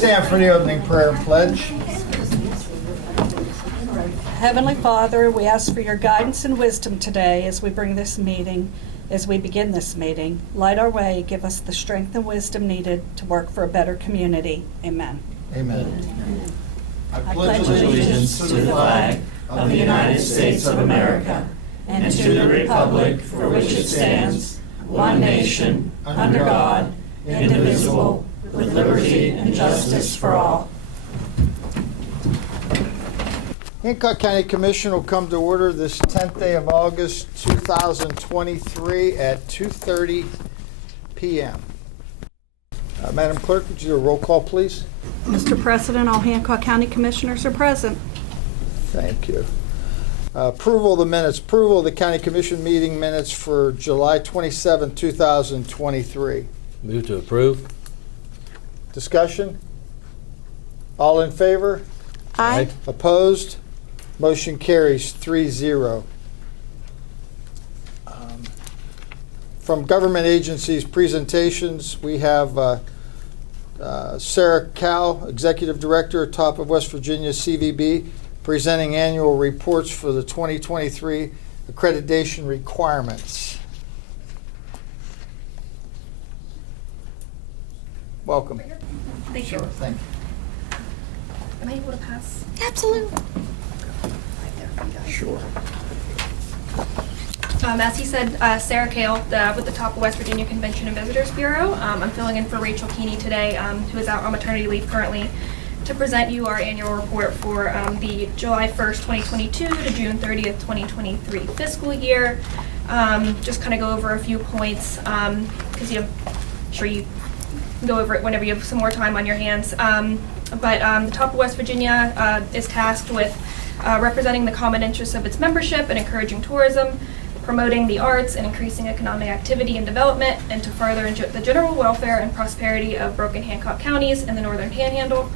stand for the opening prayer and pledge. Heavenly Father, we ask for your guidance and wisdom today as we begin this meeting. Light our way, give us the strength and wisdom needed to work for a better community. Amen. Amen. I pledge allegiance to the flag of the United States of America and to the republic for which it stands, one nation, under God, indivisible, with liberty and justice for all. Hancock County Commission will come to order this 10th day of August 2023 at 2:30 p.m. Madam Clerk, would you do a roll call, please? Mr. President, all Hancock County Commissioners are present. Thank you. Approval of the minutes. Approval of the County Commission meeting minutes for July 27, 2023. Move to approve. Discussion? All in favor? Aye. Opposed? Motion carries 3-0. From government agencies' presentations, we have Sarah Cow, Executive Director, top of West Virginia CVB, presenting annual reports for the 2023 accreditation requirements. Welcome. Thank you. Thank you. Am I able to pass? Absolutely. Right there for you guys. Sure. As he said, Sarah Kale with the Top of West Virginia Convention and Visitors Bureau. I'm filling in for Rachel Keeney today, who is out on maternity leave currently, to present you our annual report for the July 1st, 2022 to June 30th, 2023 fiscal year. Just kind of go over a few points because I'm sure you can go over it whenever you have some more time on your hands. But the Top of West Virginia is tasked with representing the common interests of its membership and encouraging tourism, promoting the arts and increasing economic activity and development, and to further the general welfare and prosperity of Broke and Hancock counties and the northern panhandle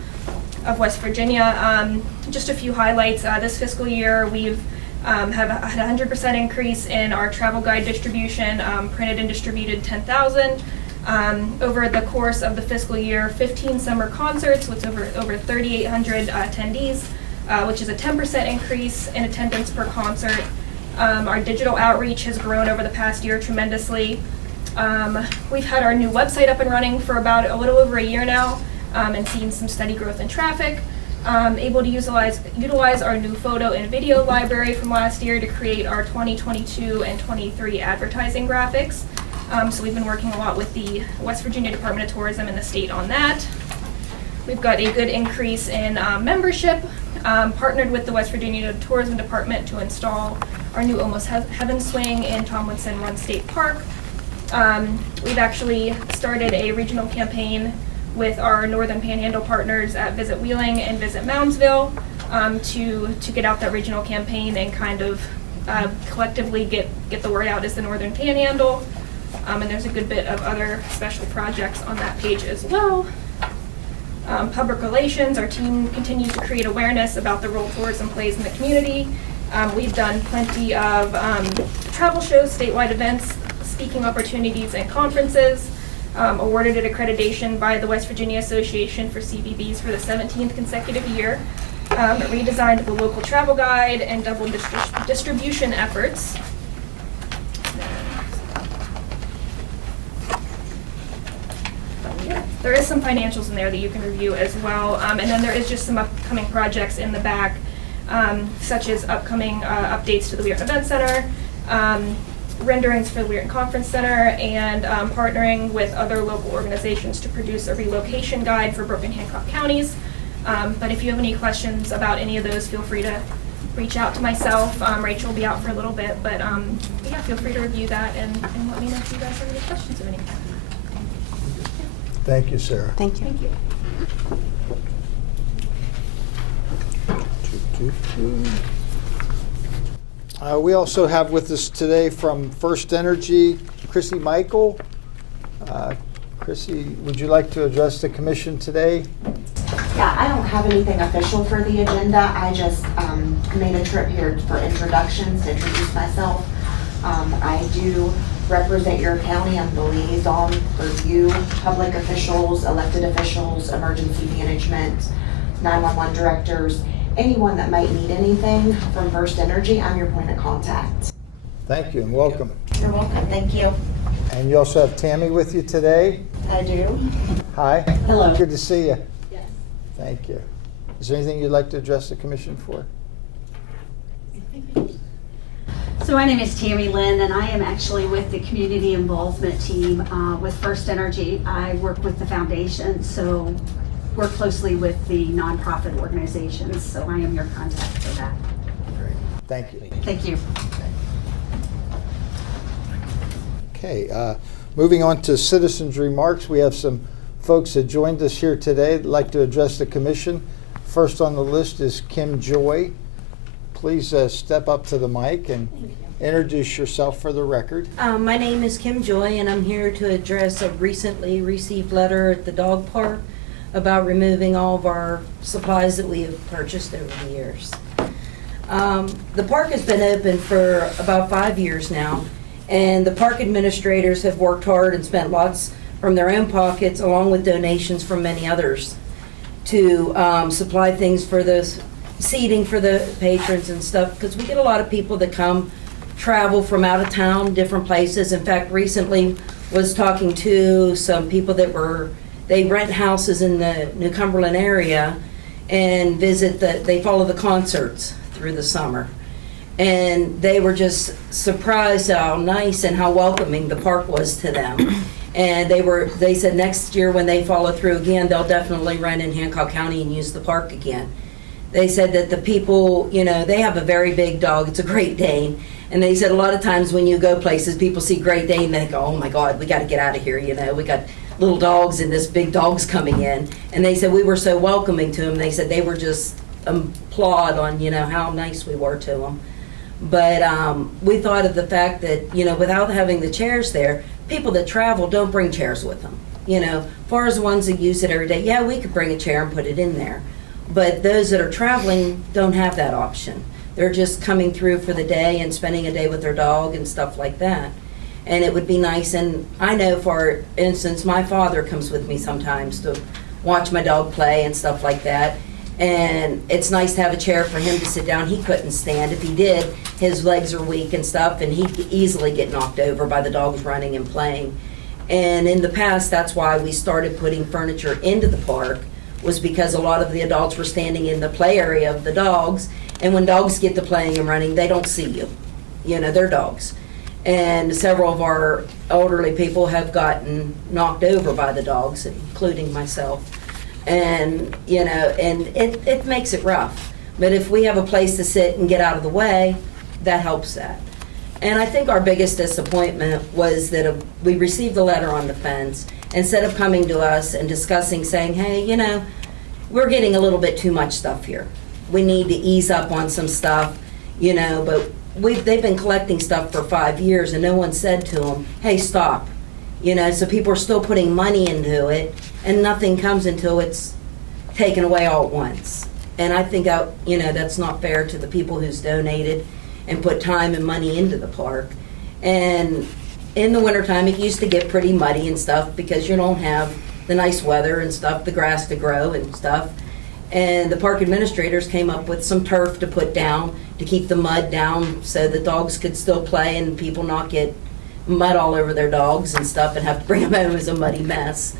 of West Virginia. Just a few highlights. This fiscal year, we've had a 100% increase in our travel guide distribution, printed and distributed 10,000. Over the course of the fiscal year, 15 summer concerts with over 3,800 attendees, which is a 10% increase in attendance per concert. Our digital outreach has grown over the past year tremendously. We've had our new website up and running for about a little over a year now, and seen some steady growth in traffic. Able to utilize our new photo and video library from last year to create our 2022 and 23 advertising graphics. So we've been working a lot with the West Virginia Department of Tourism and the state on that. We've got a good increase in membership, partnered with the West Virginia Tourism Department to install our new Almost Heaven swing in Tomlinson Run State Park. We've actually started a regional campaign with our Northern Panhandle partners at Visit Wheeling and Visit Moundsville to get out that regional campaign and kind of collectively get the word out as the Northern Panhandle. And there's a good bit of other special projects on that page as well. Public relations, our team continues to create awareness about the role tourism plays in the community. We've done plenty of travel shows, statewide events, speaking opportunities, and conferences. Awarded an accreditation by the West Virginia Association for CVBs for the 17th consecutive year. Redesigned the local travel guide and doubled distribution efforts. There is some financials in there that you can review as well, and then there is just some upcoming projects in the back, such as upcoming updates to the Weirton Event Center, renderings for the Weirton Conference Center, and partnering with other local organizations to produce a relocation guide for Broke and Hancock counties. But if you have any questions about any of those, feel free to reach out to myself. Rachel will be out for a little bit, but yeah, feel free to review that and let me know if you guys have any questions of any kind. Thank you, Sarah. Thank you. Thank you. We also have with us today from First Energy, Chrissy Michael. Chrissy, would you like to address the commission today? Yeah, I don't have anything official for the agenda. I just made a trip here for introductions to introduce myself. I do represent your county. I'm the liaison for you, public officials, elected officials, emergency management, 911 directors, anyone that might need anything from First Energy. I'm your point of contact. Thank you and welcome. You're welcome. Thank you. And you also have Tammy with you today. I do. Hi. Hello. Good to see you. Yes. Thank you. Is there anything you'd like to address the commission for? So my name is Tammy Lynn, and I am actually with the community involvement team with First Energy. I work with the foundation, so work closely with the nonprofit organizations, so I am your contact for that. Great. Thank you. Thank you. Okay, moving on to citizens' remarks. We have some folks that joined us here today that'd like to address the commission. First on the list is Kim Joy. Please step up to the mic and introduce yourself for the record. My name is Kim Joy, and I'm here to address a recently received letter at the dog park about removing all of our supplies that we have purchased over the years. The park has been open for about 5 years now, and the park administrators have worked hard and spent lots from their own pockets, along with donations from many others, to supply things for those seating for the patrons and stuff, because we get a lot of people that come travel from out of town, different places. In fact, recently was talking to some people that they rent houses in the New Cumberland area and they follow the concerts through the summer. And they were just surprised how nice and how welcoming the park was to them. And they said next year when they follow through again, they'll definitely rent in Hancock County and use the park again. They said that the people, they have a very big dog. It's a Great Dane. And they said a lot of times when you go places, people see Great Dane and they go, oh my God, we got to get out of here. We got little dogs and this big dog's coming in. And they said we were so welcoming to them. They said they were just applaud on, how nice we were to them. But we thought of the fact that, without having the chairs there, people that travel don't bring chairs with them. As far as the ones that use it every day, yeah, we could bring a chair and put it in there. But those that are traveling don't have that option. They're just coming through for the day and spending a day with their dog and stuff like that. And it would be nice, and I know, for instance, my father comes with me sometimes to watch my dog play and stuff like that. And it's nice to have a chair for him to sit down. He couldn't stand. If he did, his legs are weak and stuff, and he'd easily get knocked over by the dogs running and playing. And in the past, that's why we started putting furniture into the park, was because a lot of the adults were standing in the play area of the dogs, and when dogs get to playing and running, they don't see you. They're dogs. And several of our elderly people have gotten knocked over by the dogs, including myself. And, and it makes it rough. But if we have a place to sit and get out of the way, that helps that. And I think our biggest disappointment was that we received a letter on the fence. Instead of coming to us and discussing, saying, hey, we're getting a little bit too much stuff here. We need to ease up on some stuff, but they've been collecting stuff for 5 years and no one said to them, hey, stop. So people are still putting money into it and nothing comes until it's taken away all at once. And I think, that's not fair to the people who's donated and put time and money into the park. And in the wintertime, it used to get pretty muddy and stuff because you don't have the nice weather and stuff, the grass to grow and stuff. And the park administrators came up with some turf to put down to keep the mud down so the dogs could still play and people not get mud all over their dogs and stuff and have to bring them home as a muddy mess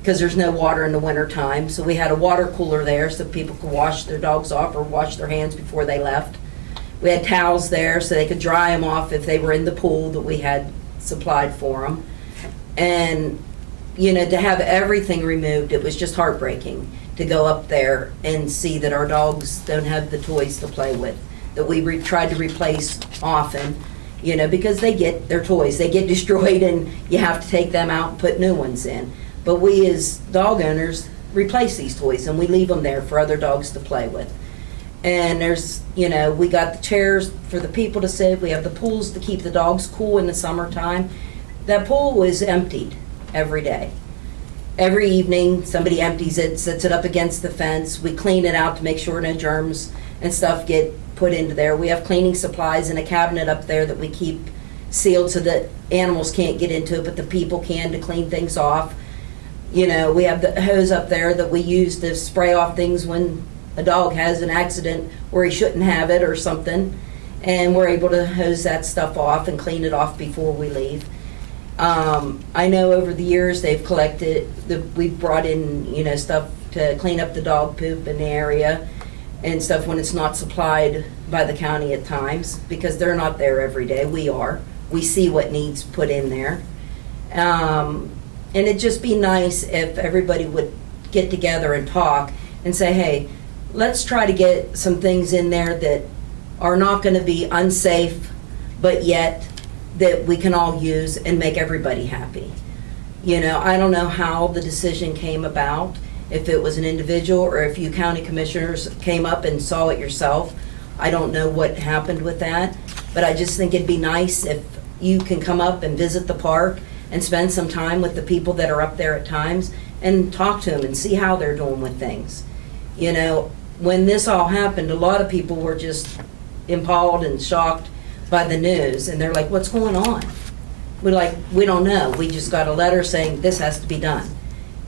because there's no water in the wintertime. So we had a water cooler there so people could wash their dogs off or wash their hands before they left. We had towels there so they could dry them off if they were in the pool that we had supplied for them. And to have everything removed, it was just heartbreaking to go up there and see that our dogs don't have the toys to play with that we tried to replace often, because they get their toys, they get destroyed and you have to take them out and put new ones in. But we as dog owners replace these toys and we leave them there for other dogs to play with. And there's, we got the chairs for the people to sit. We have the pools to keep the dogs cool in the summertime. That pool was emptied every day. Every evening, somebody empties it, sets it up against the fence. We clean it out to make sure no germs and stuff get put into there. We have cleaning supplies in a cabinet up there that we keep sealed so that animals can't get into it, but the people can to clean things off. You know, we have the hose up there that we use to spray off things when a dog has an accident where he shouldn't have it or something. And we're able to hose that stuff off and clean it off before we leave. I know over the years they've collected, we've brought in, you know, stuff to clean up the dog poop in the area and stuff when it's not supplied by the county at times, because they're not there every day. We are. We see what needs put in there. And it'd just be nice if everybody would get together and talk and say, hey, let's try to get some things in there that are not going to be unsafe, but yet that we can all use and make everybody happy. You know, I don't know how the decision came about, if it was an individual or if you county commissioners came up and saw it yourself. I don't know what happened with that, but I just think it'd be nice if you can come up and visit the park and spend some time with the people that are up there at times and talk to them and see how they're doing with things. You know, when this all happened, a lot of people were just appalled and shocked by the news, and they're like, what's going on? We're like, we don't know. We just got a letter saying this has to be done.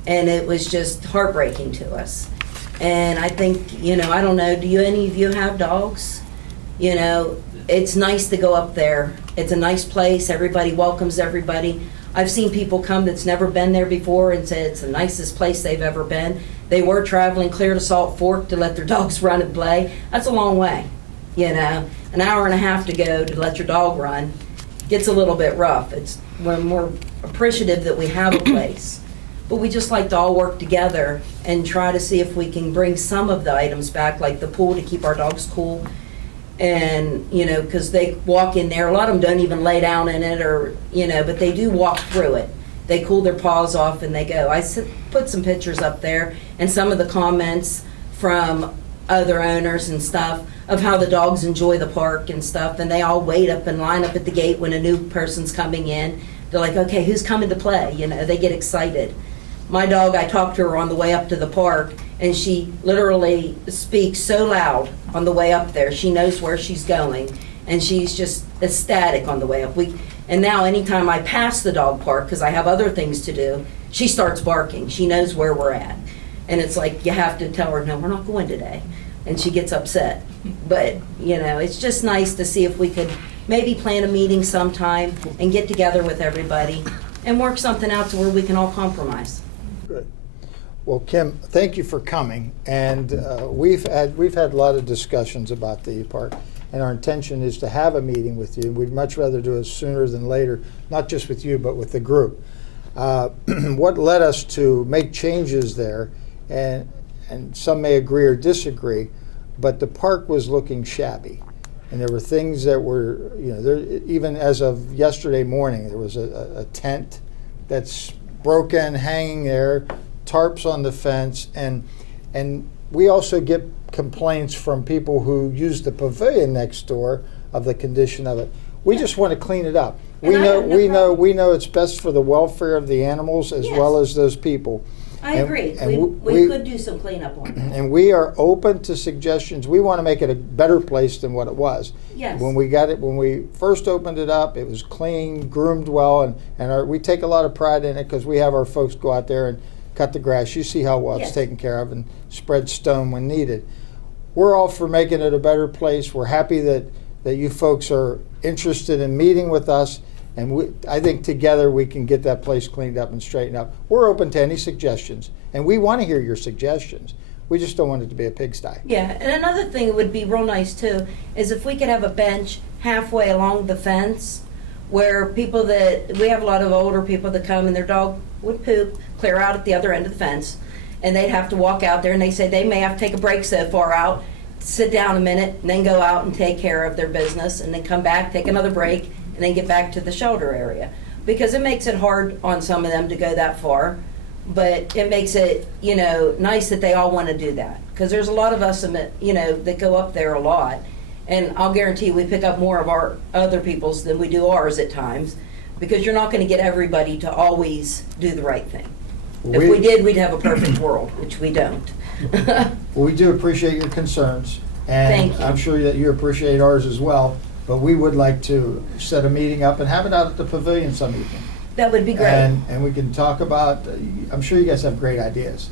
And it was just heartbreaking to us. And I think, you know, I don't know, do any of you have dogs? You know, it's nice to go up there. It's a nice place. Everybody welcomes everybody. I've seen people come that's never been there before and say it's the nicest place they've ever been. They were traveling clear to Salt Fork to let their dogs run and play. That's a long way, you know. An hour and a half to go to let your dog run gets a little bit rough. It's when we're appreciative that we have a place. But we just like to all work together and try to see if we can bring some of the items back, like the pool to keep our dogs cool. And, you know, because they walk in there, a lot of them don't even lay down in it or, you know, but they do walk through it. They cool their paws off and they go. Put some pictures up there and some of the comments from other owners and stuff of how the dogs enjoy the park and stuff. And they all wait up and line up at the gate when a new person's coming in. They're like, okay, who's coming to play? You know, they get excited. My dog, I talked to her on the way up to the park, and she literally speaks so loud on the way up there. She knows where she's going, and she's just ecstatic on the way up. And now anytime I pass the dog park, because I have other things to do, she starts barking. She knows where we're at. And it's like you have to tell her, no, we're not going today. And she gets upset. But, you know, it's just nice to see if we could maybe plan a meeting sometime and get together with everybody and work something out to where we can all compromise. Good. Well, Kim, thank you for coming. And we've had a lot of discussions about the park, and our intention is to have a meeting with you. We'd much rather do it sooner than later, not just with you, but with the group. What led us to make changes there, and some may agree or disagree, but the park was looking shabby. And there were things that were, you know, there, even as of yesterday morning, there was a tent that's broken, hanging there, tarps on the fence, and we also get complaints from people who use the pavilion next door of the condition of it. We just want to clean it up. We know it's best for the welfare of the animals as Yes. well as those people. I agree. And We could do some cleanup on it. And we are open to suggestions. We want to make it a better place than what it was. Yes. When we first opened it up, it was clean, groomed well, and we take a lot of pride in it because we have our folks go out there and cut the grass. You see how well Yes. it's taken care of, and spread stone when needed. We're all for making it a better place. We're happy that you folks are interested in meeting with us. And I think together we can get that place cleaned up and straightened up. We're open to any suggestions, and we want to hear your suggestions. We just don't want it to be a pigsty. Yeah, and another thing that would be real nice too is if we could have a bench halfway along the fence where we have a lot of older people that come and their dog would poop clear out at the other end of the fence, and they'd have to walk out there, and they say they may have to take a break so far out, sit down a minute, and then go out and take care of their business, and then come back, take another break, and then get back to the shelter area. Because it makes it hard on some of them to go that far, but it makes it, you know, nice that they all want to do that. Because there's a lot of us, you know, that go up there a lot, and I'll guarantee we pick up more of our other people's than we do ours at times, because you're not going to get everybody to always do the right thing. If we did, we'd have a perfect world, which we don't. Well, we do appreciate your concerns, and Thank you. I'm sure that you appreciate ours as well. But we would like to set a meeting up and have it out at the pavilion some evening. That would be great. And we can talk about, I'm sure you guys have great ideas.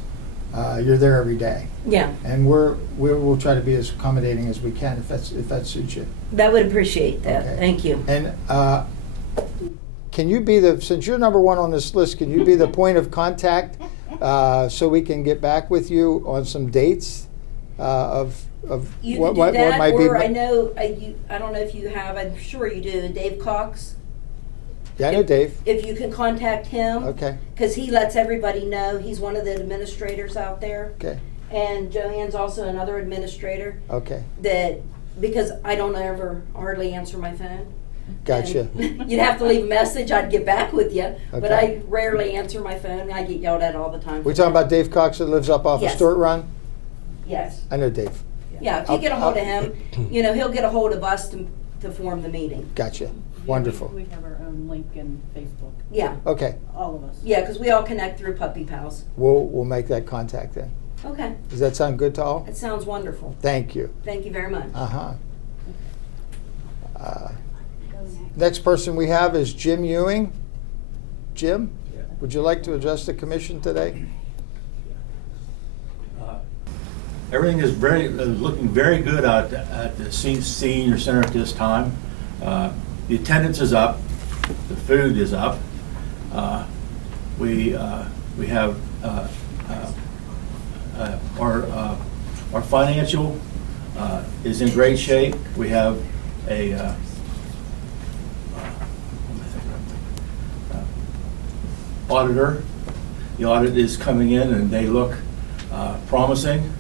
You're there every day. Yeah, And we'll try to be as accommodating as we can if that suits you. that would appreciate that. Okay. Thank you. And can you be since you're number one on this list, can you be the point of contact so we can get back with you on some dates of You what can do that, might be? or I know, I don't know if you have, I'm sure you do, Dave Cox. Yeah, I know Dave. If you can contact him. Okay, Because he lets everybody know, he's one of the administrators out there. okay, And Joanne's also another administrator okay. because I don't ever hardly answer my phone. Gotcha. And you'd have to leave a message, I'd get back with you, but Okay. I rarely answer my phone, I get yelled at all the time. We talking about Dave Cox that lives up off of Yes. Stewart Run? Yes, I know Dave. yeah, if you get a hold of him, he'll get a hold of us to form the meeting. Gotcha. Wonderful. We have our own link in Facebook, Yeah, Okay, all of us. yeah, because we all connect through Puppy Pals. we'll make that contact then. Okay, Does that sound good to all? that sounds wonderful. Thank you. Thank you very much. Uh-huh. Next person we have is Jim Ewing. Jim, would you like to address the commission today? Everything is looking very good at the senior center at this time. The attendance is up, the food is up. We have our financial is in great shape. We have a auditor. The audit is coming in and they look promising,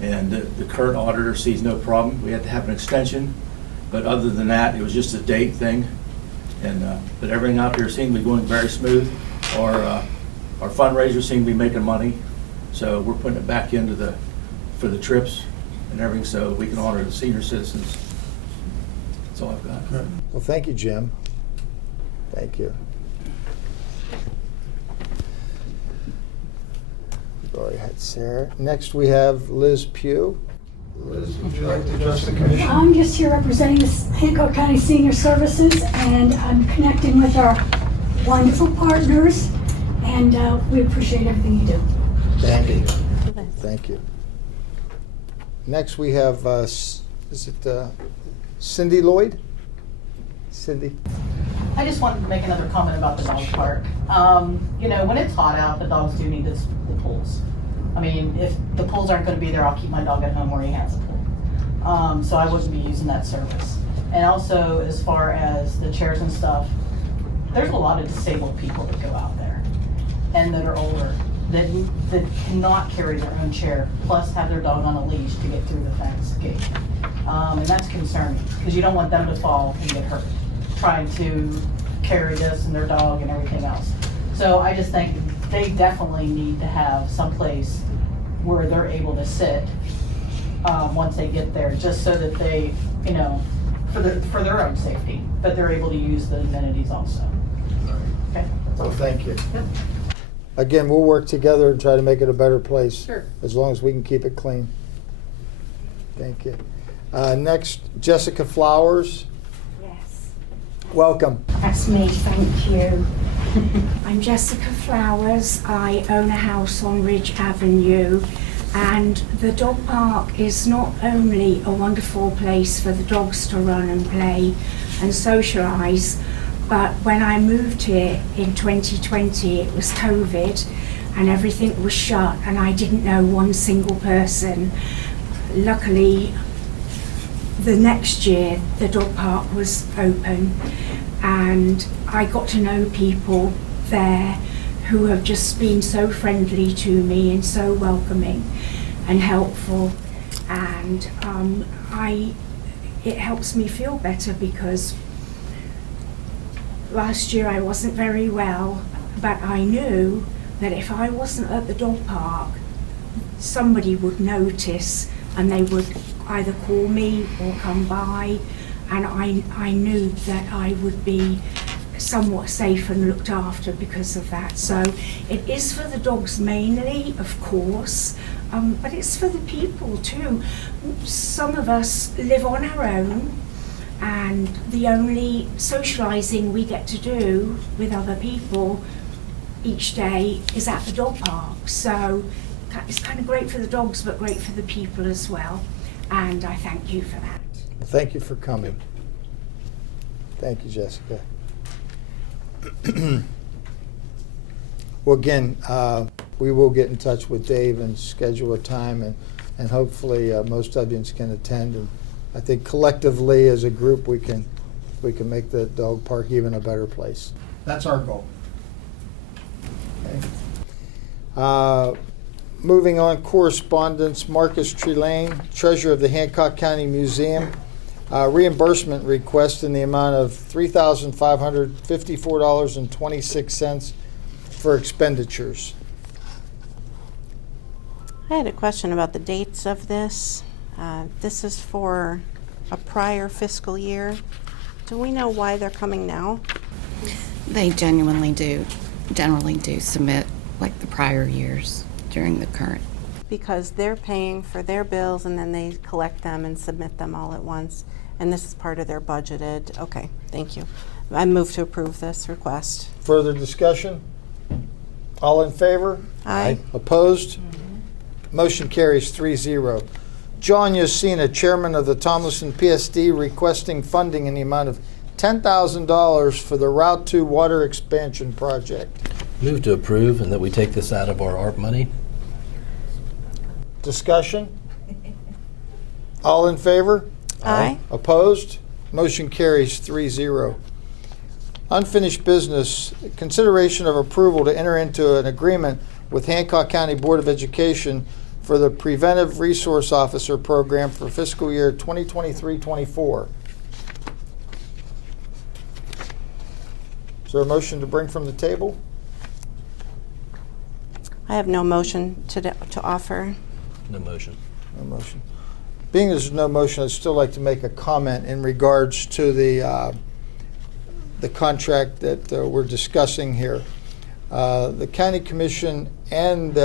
and the current auditor sees no problem. We had to have an extension, but other than that, it was just a date thing. And but everything out there seemed to be going very smooth. Our fundraisers seem to be making money, so we're putting it back into for the trips and everything, so we can honor the senior citizens. That's all I've got. Well, thank you, Jim. Thank you. We've already had Sarah. Next, we have Liz Pugh. Liz, would you like to address the commission? I'm just here representing the Hancock County Senior Services, and I'm connecting with our wonderful partners, and we appreciate everything you do. Thank you. Thank you. Next, we have, is it Cindy Lloyd? Cindy? I just wanted to make another comment about the dog park. When it's hot out, the dogs do need the pools. I mean, if the pools aren't gonna be there, I'll keep my dog at home where he has a pool. So I wouldn't be using that service. And also, as far as the chairs and stuff, there's a lot of disabled people that go out there and that are older, that cannot carry their own chair, plus have their dog on a leash to get through the fence gate. And that's concerning, because you don't want them to fall and get hurt, trying to carry this and their dog and everything else. So I just think they definitely need to have some place where they're able to sit once they get there, just so that they, for their own safety, but they're able to use the amenities also. Okay? Well, thank you. Again, we'll work together and try to make it a better place. Sure. As long as we can keep it clean. Thank you. Next, Jessica Flowers. Yes, Welcome. that's me, thank you. I'm Jessica Flowers. I own a house on Ridge Avenue, and the dog park is not only a wonderful place for the dogs to run and play and socialise, but when I moved here in 2020, it was COVID and everything was shut and I didn't know one single person. Luckily, the next year the dog park was open and I got to know people there who have just been so friendly to me and so welcoming and helpful, and it helps me feel better, because last year I wasn't very well, but I knew that if I wasn't at the dog park, somebody would notice and they would either call me or come by, and I knew that I would be somewhat safe and looked after because of that. So it is for the dogs mainly, of course, but it's for the people too. Some of us live on our own, and the only socialising we get to do with other people each day is at the dog park. So it's kind of great for the dogs, but great for the people as well. And I thank you for that. Thank you for coming. Thank you, Jessica. Well, again, we will get in touch with Dave and schedule a time, and hopefully most of you can attend. And I think collectively as a group we can make the dog park even a better place. That's our goal. Okay. Moving on, correspondence, Marcus Trelane, Treasurer of the Hancock County Museum, reimbursement request in the amount of $3,554.26 for expenditures. I had a question about the dates of this. This is for a prior fiscal year. Do we know why they're coming now? They generally do submit like the prior years during the current. Because they're paying for their bills and then they collect them and submit them all at once. And this is part of their budgeted. Okay, thank you. I move to approve this request. Further discussion? All in favor? Aye. Opposed? Motion carries 3-0. John Yosina, Chairman of the Tomlinson PSD, requesting funding in the amount of $10,000 for the Route 2 water expansion project. Move to approve and that we take this out of our ARP money. Discussion? All in favor? Aye. Opposed? Motion carries 3-0. Unfinished business, consideration of approval to enter into an agreement with Hancock County Board of Education for the Preventive Resource Officer Program for fiscal year 2023-24. Is there a motion to bring from the table? I have no motion to offer. No motion. No motion. Being there's no motion, I'd still like to make a comment in regards to the contract that we're discussing here. The County Commission and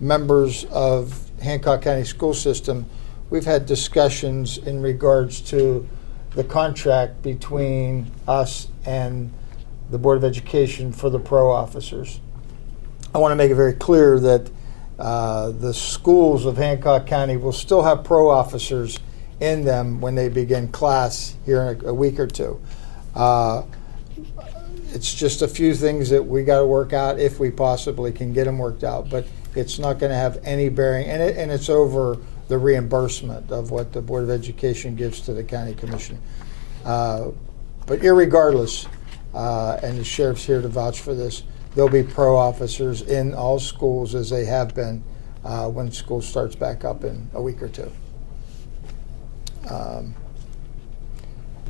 members of Hancock County School System, we've had discussions in regards to the contract between us and the Board of Education for the pro officers. I want to make it very clear that the schools of Hancock County will still have pro officers in them when they begin class here in a week or two. It's just a few things that we got to work out if we possibly can get them worked out, but it's not going to have any bearing, and it's over the reimbursement of what the Board of Education gives to the County Commission. But irregardless, and the sheriff's here to vouch for this, there'll be pro officers in all schools as they have been when school starts back up in a week or two.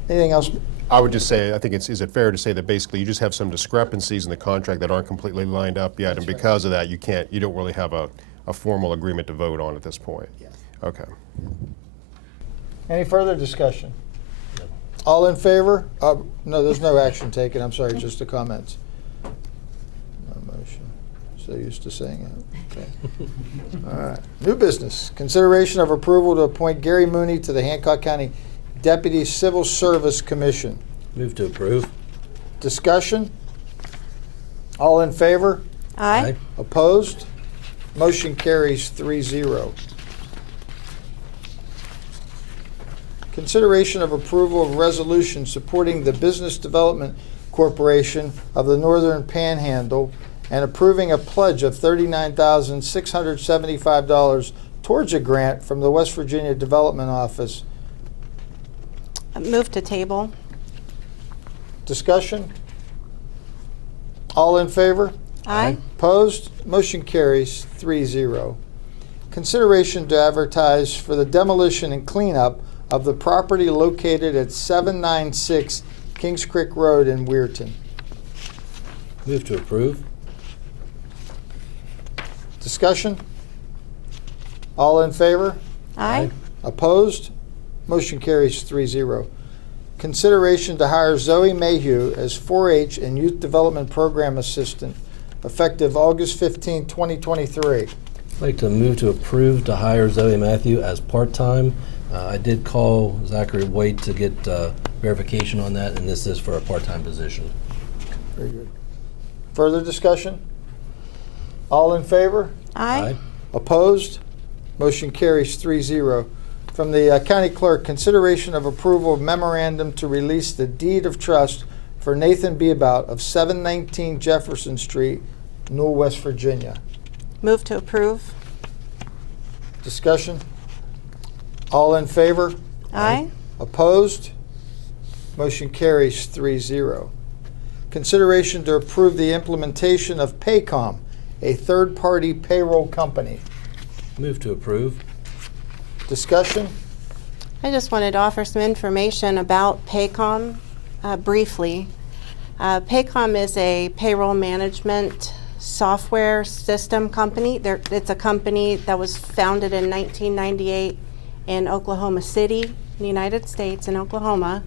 Anything else? I would just say, I think is it fair to say that basically you just have some discrepancies in the contract that aren't completely lined up yet, and because of that, you don't really have a formal agreement to vote on at this point? Yes. Okay. Any further discussion? No. All in favor? No, there's no action taken. I'm sorry, just the comments. No motion. So used to saying it. Okay. All right. New business. Consideration of approval to appoint Gary Mooney to the Hancock County Deputy Civil Service Commission. Move to approve. Discussion? All in favor? Aye. Opposed? Motion carries 3-0. Consideration of approval of resolution supporting the Business Development Corporation of the Northern Panhandle and approving a pledge of $39,675 towards a grant from the West Virginia Development Office. Move to table. Discussion? All in favor? Aye. Opposed? Motion carries 3-0. Consideration to advertise for the demolition and cleanup of the property located at 796 Kings Creek Road in Weirton. Move to approve. Discussion? All in favor? Aye. Opposed? Motion carries 3-0. Consideration to hire Zoe Mayhew as 4-H and Youth Development Program Assistant, effective August 15, 2023. I'd like to move to approve to hire Zoe Matthew as part-time I did call Zachary White to get verification on that, and this is for a part-time position. Very good. Further discussion? All in favor? Aye. Opposed? Motion carries 3-0. From the county clerk, consideration of approval of memorandum to release the deed of trust for Nathan Beabout of 719 Jefferson Street, Newell, West Virginia. Move to approve. Discussion? All in favor? Aye. Opposed? Motion carries 3-0. Consideration to approve the implementation of Paycom, a third-party payroll company. Move to approve. Discussion? I just wanted to offer some information about Paycom briefly. Paycom is a payroll management software system company. It's a company that was founded in 1998 in Oklahoma City, in the United States, in Oklahoma.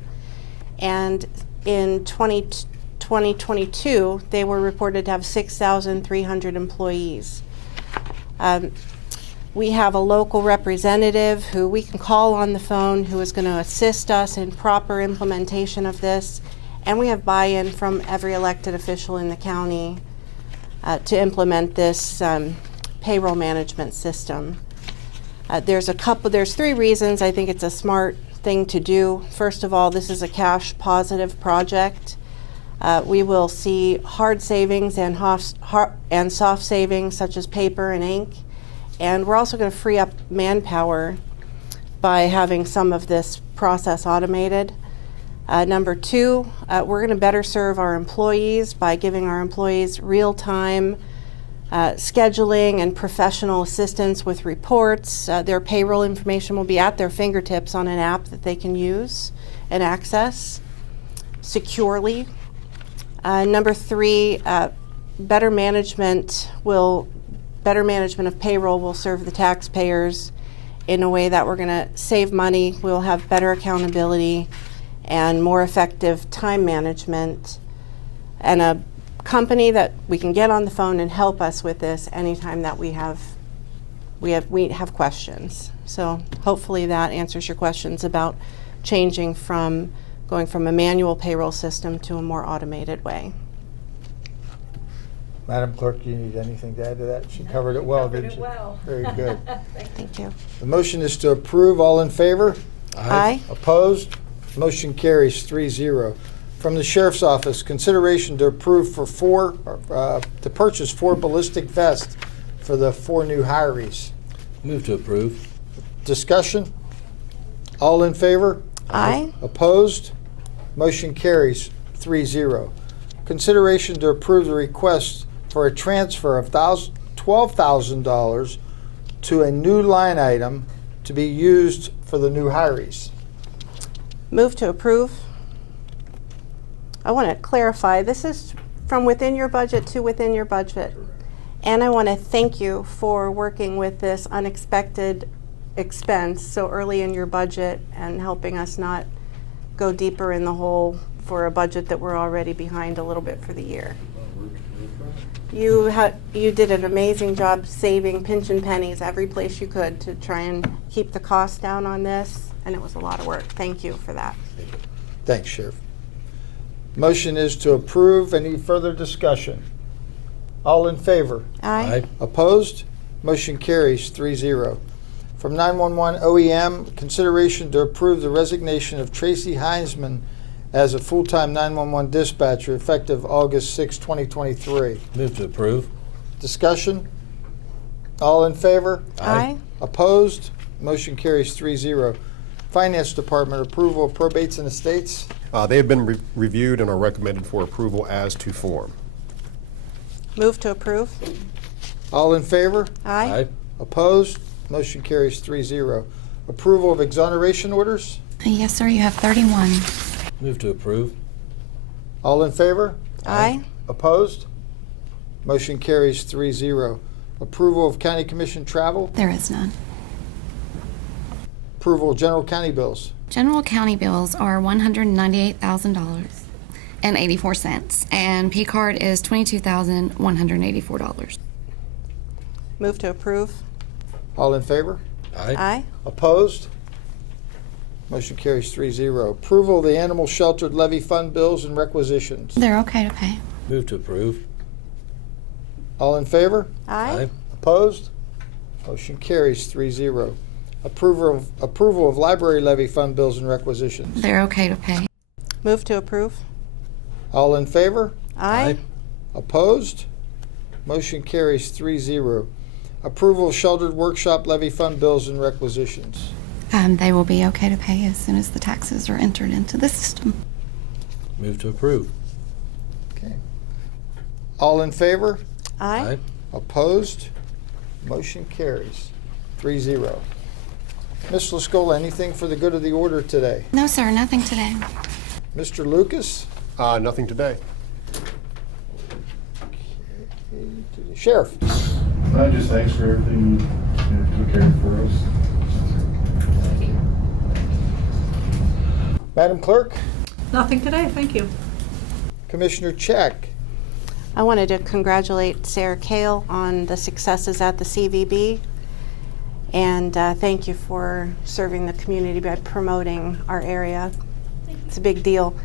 And in 2022, they were reported to have 6,300 employees. We have a local representative who we can call on the phone who is going to assist us in proper implementation of this. And we have buy-in from every elected official in the county to implement this payroll management system. There's 3 reasons I think it's a smart thing to do. First of all, this is a cash positive project. We will see hard savings and soft savings such as paper and ink. And we're also going to free up manpower by having some of this process automated. Number 2, we're going to better serve our employees by giving our employees real-time scheduling and professional assistance with reports. Their payroll information will be at their fingertips on an app that they can use and access securely. Number 3, better management of payroll will serve the taxpayers in a way that we're going to save money. We'll have better accountability and more effective time management, and a company that we can get on the phone and help us with this anytime that we have questions. So hopefully that answers your questions about going from a manual payroll system to a more automated way. Madam Clerk, do you need anything to add to that? She covered it well, didn't she? Very good. Thank you. The motion is to approve. All in favor? Aye. Opposed? Motion carries 3-0. From the Sheriff's Office, consideration to approve to purchase 4 ballistic vests for the 4 new hirees. Move to approve. Discussion? All in favor? Aye. Opposed? Motion carries 3-0. Consideration to approve the request for a transfer of $12,000 to a new line item to be used for the new hirees. Move to approve. I want to clarify, this is from within your budget to within your budget. And I want to thank you for working with this unexpected expense so early in your budget and helping us not go deeper in the hole for a budget that we're already behind a little bit for the year. You did an amazing job saving pinching pennies every place you could to try and keep the costs down on this, and it was a lot of work. Thank you for that. Thanks, Sheriff. Motion is to approve. Any further discussion? All in favor? Aye. Opposed? Motion carries 3-0. From 911 OEM, consideration to approve the resignation of Tracy Heinzman as a full-time 911 dispatcher effective August 6, 2023. Move to approve. Discussion? All in favor? Aye. Opposed? Motion carries 3-0. Finance Department, approval of probates and estates. They have been reviewed and are recommended for approval as to form. Move to approve. All in favor? Aye. Opposed? Motion carries 3-0. Approval of exoneration orders. Yes, sir, you have 31. Move to approve. All in favor? Aye. Opposed? Motion carries 3-0. Approval of county commission travel. There is none. Approval of general county bills. General county bills are $198,000.84, and P card is $22,184. Move to approve. All in favor? Aye. Aye. Opposed? Motion carries 3-0. Approval of the animal shelter levy fund bills and requisitions. They're okay to pay. Move to approve. All in favor? Aye. Opposed? Motion carries 3-0. Approval of library levy fund bills and requisitions. They're okay to pay. Move to approve. All in favor? Aye. Opposed? Motion carries 3-0. Approval of sheltered workshop levy fund bills and requisitions. They will be okay to pay as soon as the taxes are entered into the system. Move to approve. Okay. All in favor? Aye. Opposed? Motion carries 3-0. Ms. Lascola, anything for the good of the order today? No, sir, nothing today. Mr. Lucas? Nothing today. Sheriff? Just thanks for everything you took care of for us. Madam Clerk? Nothing today, thank you. Commissioner Check? I wanted to congratulate Sarah Kale on the successes at the CVB, and thank you for serving the community by promoting our area. It's a big deal.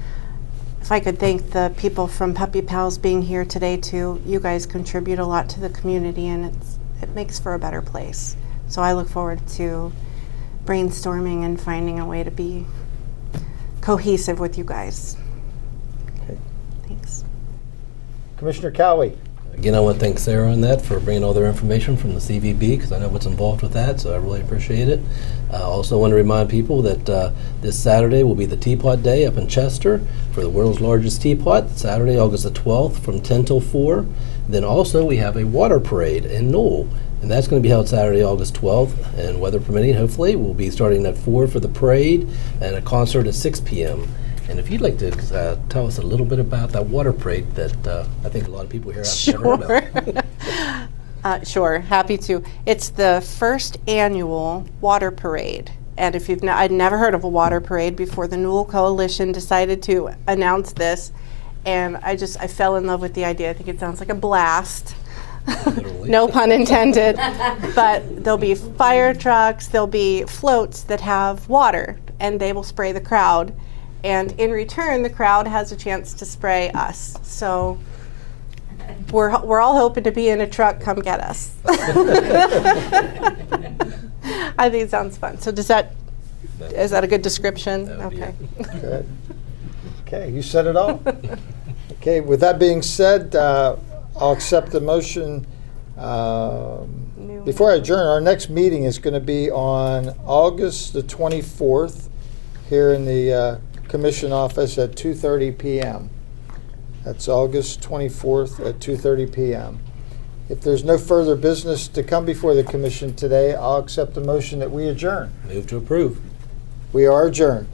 If I could thank the people from Puppy Pals being here today too. You guys contribute a lot to the community, and it makes for a better place. So I look forward to brainstorming and finding a way to be cohesive with you guys. Okay. Thanks. Commissioner Cowie? Again, I want to thank Sarah on that for bringing all their information from the CVB, because I know what's involved with that, so I really appreciate it. I also want to remind people that this Saturday will be the Teapot Day up in Chester for the world's largest teapot, Saturday, August the 12th from 10 till 4. Then also we have a water parade in Knoll, and that's going to be held Saturday, August 12th, and weather permitting, hopefully. We'll be starting at 4 for the parade and a concert at 6 p.m. And if you'd like to tell us a little bit about that water parade that I think a lot of people here have never heard about. Sure, happy to. It's the first annual water parade. And if I'd never heard of a water parade before the Newell Coalition decided to announce this. And I fell in love with the idea. I think it sounds like a blast. No pun intended. But there'll be fire trucks, there'll be floats that have water, and they will spray the crowd. And in return, the crowd has a chance to spray us. So we're all hoping to be in a truck. Come get us. I think it sounds fun. So is that a good description? Okay. Good. Okay, you said it all. Okay, with that being said, I'll accept the motion. Before I adjourn, our next meeting is going to be on August the 24th here in the Commission office at 2:30 p.m. That's August 24th at 2:30 p.m. If there's no further business to come before the Commission today, I'll accept the motion that we adjourn. Move to approve. We are adjourned.